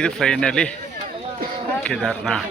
ಇದು ಫೈನಲಿ ಕೇದಾರ್ನಾಥ್.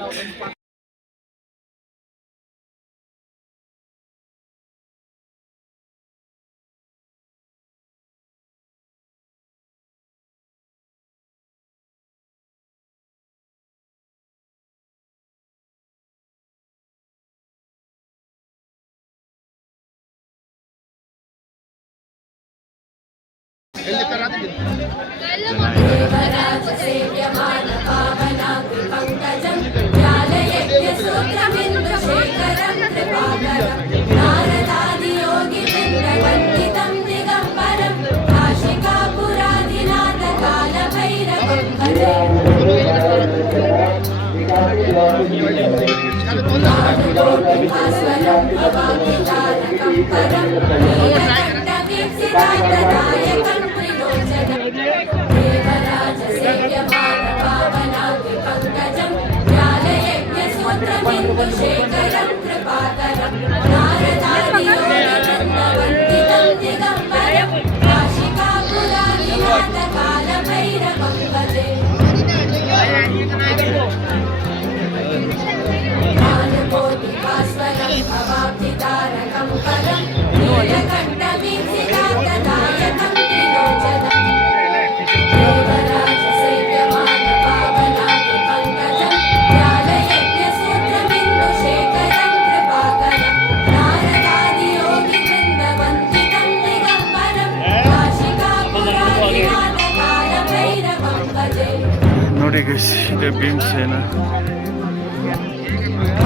ನೋಡಿ ಗೈಸ್, ಇದೆ ಭೀಮಸೇನ.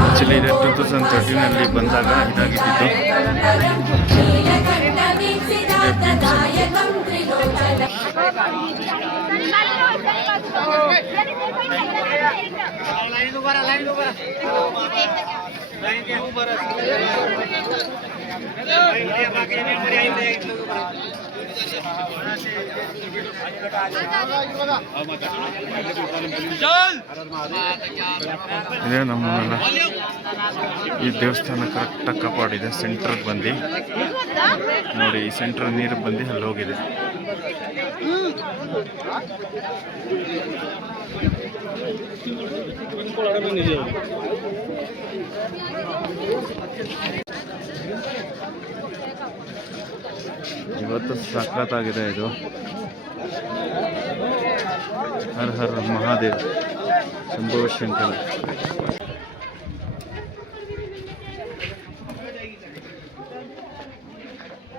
ಆ್ಯಕ್ಚುಲಿ ಇದೆ 2013 ಬಂದಾಗ ಇದಾಗಿದ್ದು. ಇದೇ ನಮ್ಮನ್ನೆಲ್ಲ ಈ ದೇವಸ್ಥಾನ ಕರೆಕ್ಟಾಗಿ ಕಾಪಾಡಿದೆ. ಸೆಂಟ್ರಿಗೆ ಬಂದು ನೋಡಿ, ಈ ಸೆಂಟ್ರ್ ನೀರು ಬಂದು ಅಲ್ಲಿ ಹೋಗಿದೆ. ಇವತ್ತು ಸಖತ್ತಾಗಿದೆ ಇದು. ಹರ ಹರ ಮಹಾದೇವ್, ಶಂಭೋ ಶಂಕರ.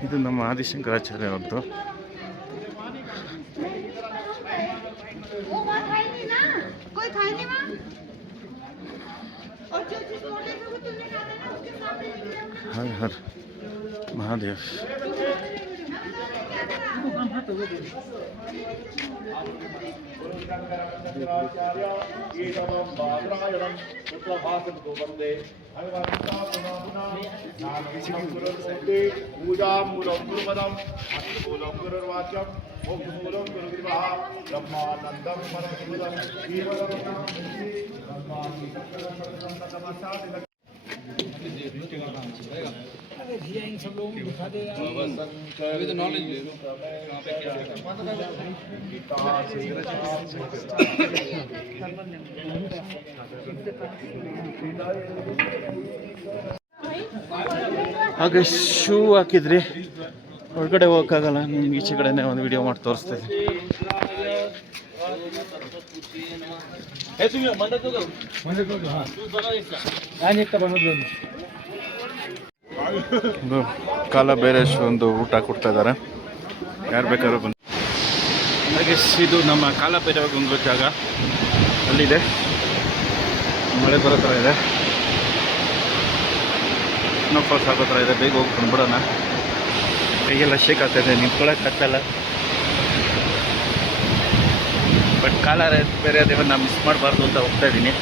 ಇದು ನಮ್ಮ ಆದಿಶಂಕರಾಚಾರ್ಯ ಅವ್ರದ್ದು. ಹರ ಹರ ಮಹಾದೇವ್. सब लोगों को दिखा दे यार, अभी तो नॉलेज ले लो कहां पे क्या है। ಹಾಗೆ ಶೂ ಹಾಕಿದ್ರಿ, ಹೊರಗಡೆ ಹೋಗೋಕ್ಕಾಗಲ್ಲ. ನಿಮ್ಗೆ ಈಚೆ ಕಡೆನೇ ಒಂದು ವಿಡಿಯೋ ಮಾಡಿ ತೋರಿಸ್ತಾ ಇದ್ದೀನಿ. ಒಂದು ಕಾಲ ಬೇರೆ ಒಂದು ಊಟ ಕೊಡ್ತಾ ಇದ್ದಾರೆ, ಯಾರು ಬೇಕಾದ್ರೂ ಬಂದು. ಹಾಗೆ ಇದು ನಮ್ಮ ಕಾಲ ಬೇರೆ ಒಂದು ಜಾಗ ಅಲ್ಲಿದೆ. ಮಳೆ ಬರೋ ಥರ ಇದೆ, ಸ್ನೋಫಾಲ್ಸ್ ಆಗೋ ಥರ ಇದೆ. ಬೇಗ ಹೋಗಿ ಬಂದ್ಬಿಡೋಣ. ಕೈಯೆಲ್ಲ ಶೇಕ್ ಆಗ್ತಾಯಿದೆ, ನಿಂತ್ಕೊಳ್ಳೋಕ್ಕಾಗ್ತಾಯಿಲ್ಲ. ಬಟ್ ಕಾಲ ಬೇರೆ ಅದೇವನ್ನ ನಾನು ಮಿಸ್ ಮಾಡಬಾರ್ದು ಅಂತ ಹೋಗ್ತಾ ಇದ್ದೀನಿ.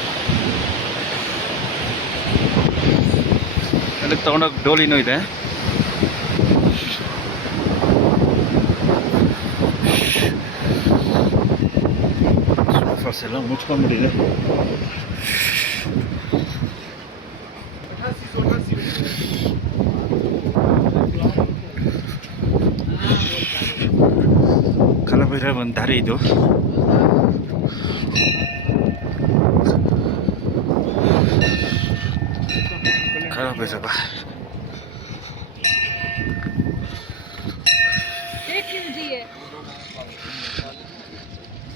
ಅದಕ್ಕೆ ತೊಗೊಂಡೋಗಿ ಡೋಲಿನೂ ಇದೆ. ಫಾಲ್ಸ್ ಎಲ್ಲ ಮುಚ್ಕೊಂಡ್ಬಿಟ್ಟಿದೆ. ಕಾಲಭೈರವ ಒಂದು ದಾರಿ ಇದು. ಕಾಲಭೈರವ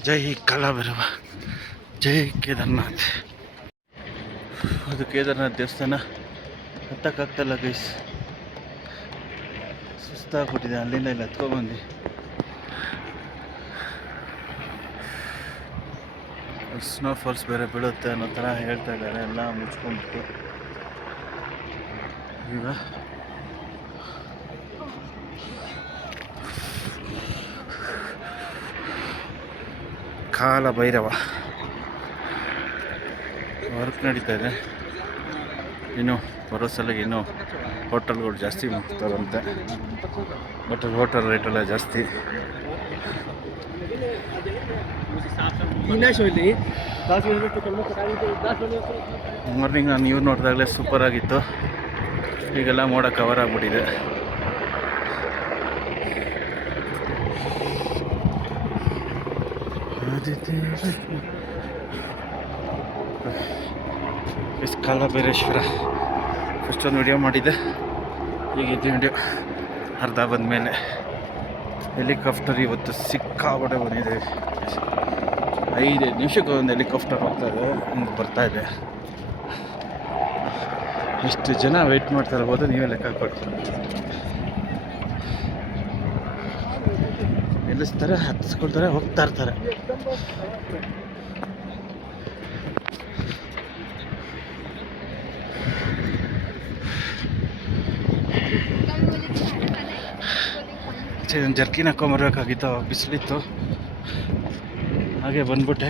ಜೈ ಕಾಲಭೈರವ, ಜೈ ಕೇದಾರ್ನಾಥ್. ಅದು ಕೇದಾರ್ನಾಥ್ ದೇವಸ್ಥಾನ ಹತ್ತಕ್ಕಾಗ್ತಲ್ಲ ಗೈಸ್, ಸುಸ್ತಾಗ್ಬಿಟ್ಟಿದೆ. ಅಲ್ಲಿಂದ ಇಲ್ಲಿ ಹತ್ಕೊಬಂದು ಸ್ನೋ ಫಾಲ್ಸ್ ಬೇರೆ ಬೀಳುತ್ತೆ ಅನ್ನೋ ಥರ ಹೇಳ್ತಾ ಇದ್ದಾರೆ. ಎಲ್ಲ ಮುಚ್ಕೊಂಡ್ಬಿಟ್ಟು ಈಗ ಕಾಲಭೈರವ ವರ್ಕ್ ನಡೀತಾ ಇದೆ. ಇನ್ನು ಬರೋ ಸಲಗೆ ಇನ್ನೂ ಹೋಟೆಲ್ಗಳು ಜಾಸ್ತಿ ಮಾಡ್ತಾರಂತೆ, ಬಟ್ ಹೋಟೆಲ್ ರೇಟೆಲ್ಲ ಜಾಸ್ತಿ. ಮಾರ್ನಿಂಗ್ ನಾನು ಇವ್ರು ನೋಡಿದಾಗಲೇ ಸೂಪರ್ ಆಗಿತ್ತು. ಈಗೆಲ್ಲ ಮೋಡ ಕವರ್ ಆಗಿಬಿಟ್ಟಿದೆ. ಕಾಲಭೈರೇಶ್ವರ ಫಸ್ಟೊಂದು ವಿಡಿಯೋ ಮಾಡಿದ್ದೆ, ಈಗ ಇದು ವಿಡಿಯೋ ಅರ್ಧ ಬಂದಮೇಲೆ. ಹೆಲಿಕಾಪ್ಟರ್ ಇವತ್ತು ಸಿಕ್ಕಾಪಟ್ಟೆ ಬಂದಿದೆ. 5 ನಿಮಿಷಕ್ಕೆ ಒಂದು ಹೆಲಿಕಾಪ್ಟರ್ ಹೋಗ್ತಾಯಿದೆ, ಹಿಂಗೆ ಬರ್ತಾಯಿದೆ. ಎಷ್ಟು ಜನ ವೆಯ್ಟ್ ಮಾಡ್ತಾ ಇರ್ಬೋದು ನೀವೇ ಲೆಕ್ಕ ಹಾಕ್ಬೇಕು. ನಿಲ್ಲಿಸ್ತಾರೆ, ಹತ್ತಿಸ್ಕೊಳ್ತಾರೆ, ಹೋಗ್ತಾ ಇರ್ತಾರೆ. ಇದನ್ನು ಜರ್ಕಿನ್ ಹಾಕೊಂಬರ್ಬೇಕಾಗಿತ್ತು, ಬಿಸಿಲಿತ್ತು, ಹಾಗೆ ಬಂದ್ಬಿಟ್ಟೆ.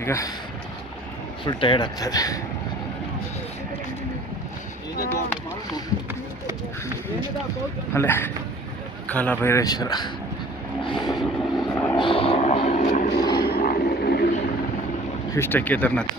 ಈಗ ಫುಲ್ ಟಯರ್ಡ್ ಆಗ್ತಾಯಿದೆ. ಅಲ್ಲೇ ಕಾಲಭೈರೇಶ್ವರ. ಇಷ್ಟೇ ಕೇದಾರ್ನಾಥ್.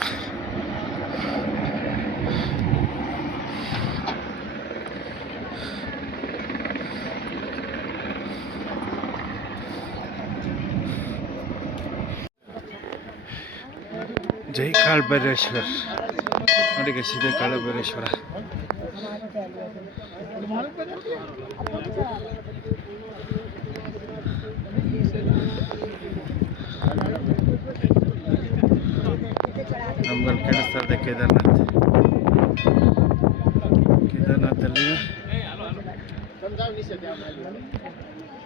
ಜೈ ಕಾಲಭೈರೇಶ್ವರ. ನೋಡಿ ಇದೆ ಕಾಲಭೈರೇಶ್ವರ. ನಮ್ಗೆ ಕೇಳಿಸ್ತಾ ಇದೆ ಕೇದಾರ್ನಾಥ್. ಕೇದಾರ್ನಾಥಲ್ಲಿ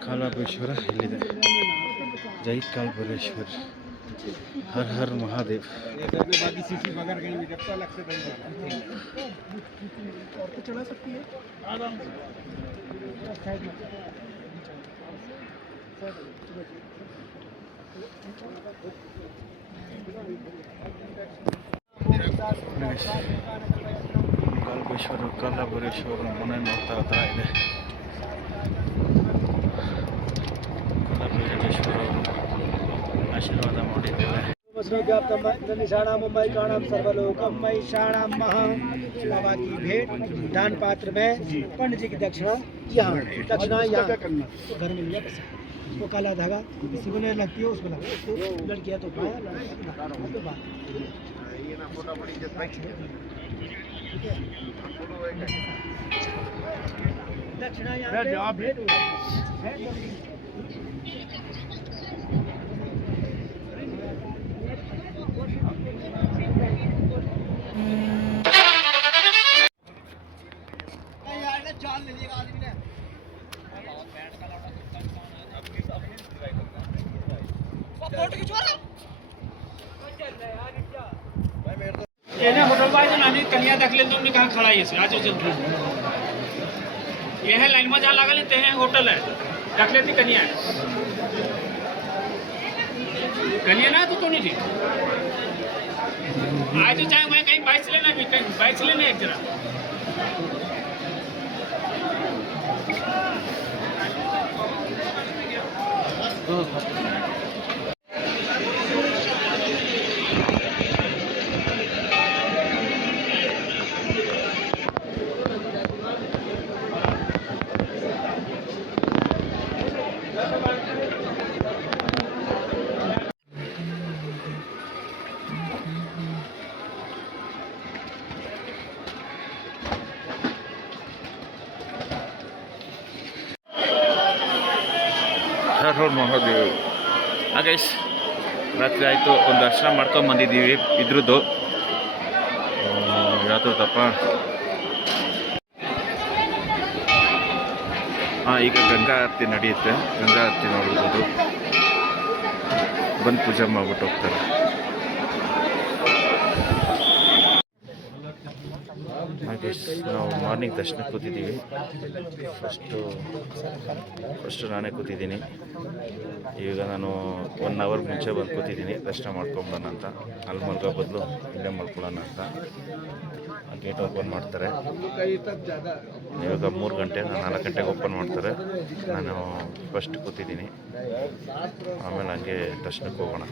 ಕಾಲಭೈರೇಶ್ವರ ಇಲ್ಲಿದೆ. ಜೈ ಕಾಲಭೈರೇಶ್ವರ, ಹರ್ ಹರ್ ಮಹಾದೇವ್. ಕಾಲಭೈರೇಶ್ವರ ಮನೆ ನೋಡ್ತಾ ಹತ್ರ ಇದೆ. ಕಾಲಭೈರೇಶ್ವರ ಆಶೀರ್ವಾದ ಮಾಡಿದ್ದೇವೆ. बाबा की भेंट दान पात्र में पंडित जी की दक्षिणा यहाँ यहाँ घर में लिया वो काला धागा किसी को नहीं लगती है, उसको लगता है। लड़कियाँ तो पाया दक्षिणा यहाँ भेंट कन्या देख ले तुमने कहाँ खड़ा है? आज चलते ये है लाइन में जहाँ लगा लेते हैं होटल है, देख लेती कन्या है। कन्या ना तो नहीं थी आज तो चाहे मैं कहीं बाइक लेना भी, कहीं बाइक लेना एक जरा ಹರ ಹರ ಮಹಾದೇವ್. ಗೈಸ್ ರಾತ್ರಿ ಆಯಿತು, ಒಂದು ದರ್ಶನ ಮಾಡ್ಕೊಂಬಂದಿದ್ದೀವಿ ಇದ್ರದ್ದು. ಯಾವ್ದಪ್ಪ, ಈಗ ಗಂಗಾ ಆರತಿ ನಡೆಯುತ್ತೆ. ಗಂಗಾ ಆರತಿ ನೋಡ್ಬೋದು, ಬಂದು ಪೂಜೆ ಮಾಡ್ಬಿಟ್ಟು ಹೋಗ್ತಾರೆ. ಹಾಗೆ ನಾವು ಮಾರ್ನಿಂಗ್ ದರ್ಶನಕ್ಕೆ ಕೂತಿದ್ದೀವಿ. ಫಸ್ಟು ನಾನೇ ಕೂತಿದ್ದೀನಿ. ಈಗ ನಾನು 1 ಅವರ್ ಮುಂಚೆ ಬಂದು ಕೂತಿದ್ದೀನಿ ದರ್ಶನ ಮಾಡ್ಕೊಂಬೋಣ ಅಂತ. ಅಲ್ಲಿ ಮಲ್ಗೋ ಬದಲು ಇಲ್ಲೇ ಮಲ್ಕೊಳ್ಳೋಣ ಅಂತ. ಗೇಟ್ ಓಪನ್ ಮಾಡ್ತಾರೆ ಇವಾಗ 3 ಗಂಟೆ, 4 ಗಂಟೆಗೆ ಓಪನ್ ಮಾಡ್ತಾರೆ. ನಾನು ಫಸ್ಟ್ ಕೂತಿದ್ದೀನಿ, ಆಮೇಲೆ ಹಂಗೆ ದರ್ಶನಕ್ಕೆ ಹೋಗೋಣ.